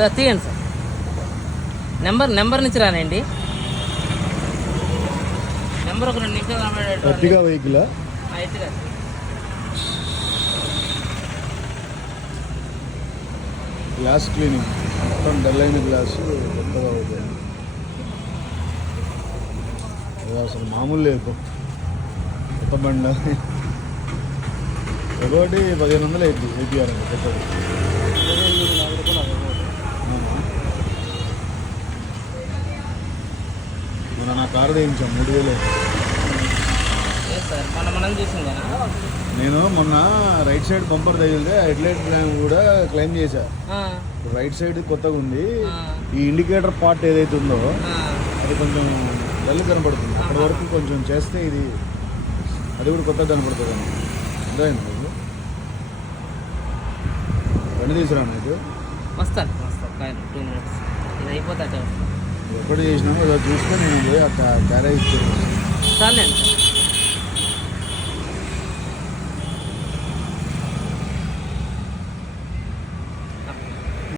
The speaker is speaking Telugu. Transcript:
సార్ తీయండి సార్. నెంబర్ నుంచి రానండి. నెంబర్ ఒక 2 నిమిషాలు Ertiga vehicle Ertiga glass cleaning మొత్తం డల్ అయిన గ్లాస్ కొత్తగా అవుతుంది. అసలు మామూలు లేదు కొత్త బండ. ఒకటి 1500 అయింది ఏపీఆర్ కొత్తది. మొన్న నా కారు వేయించాం 3000. నేను మొన్న రైట్ సైడ్ బంపర్ తగిలితే హెడ్లైట్ ల్యాంప్ కూడా క్లెయిమ్ చేశా. రైట్ సైడ్ కొత్తగా ఉంది. ఈ ఇండికేటర్ పార్ట్ ఏదైతే ఉందో అది కొంచెం డల్ కనపడుతుంది. అప్పటి వరకు కొంచెం చేస్తే ఇది అది కూడా కొత్తగా కనపడుతుంది అని అర్థమైంది. బండి తీసుకురా నీకు వస్తాను 2 minutes ఇది అయిపోతా. ఎప్పుడు చేసినామో ఇలా చూసుకొని నేను పోయి ఆ క్యారేజ్ చాలండి.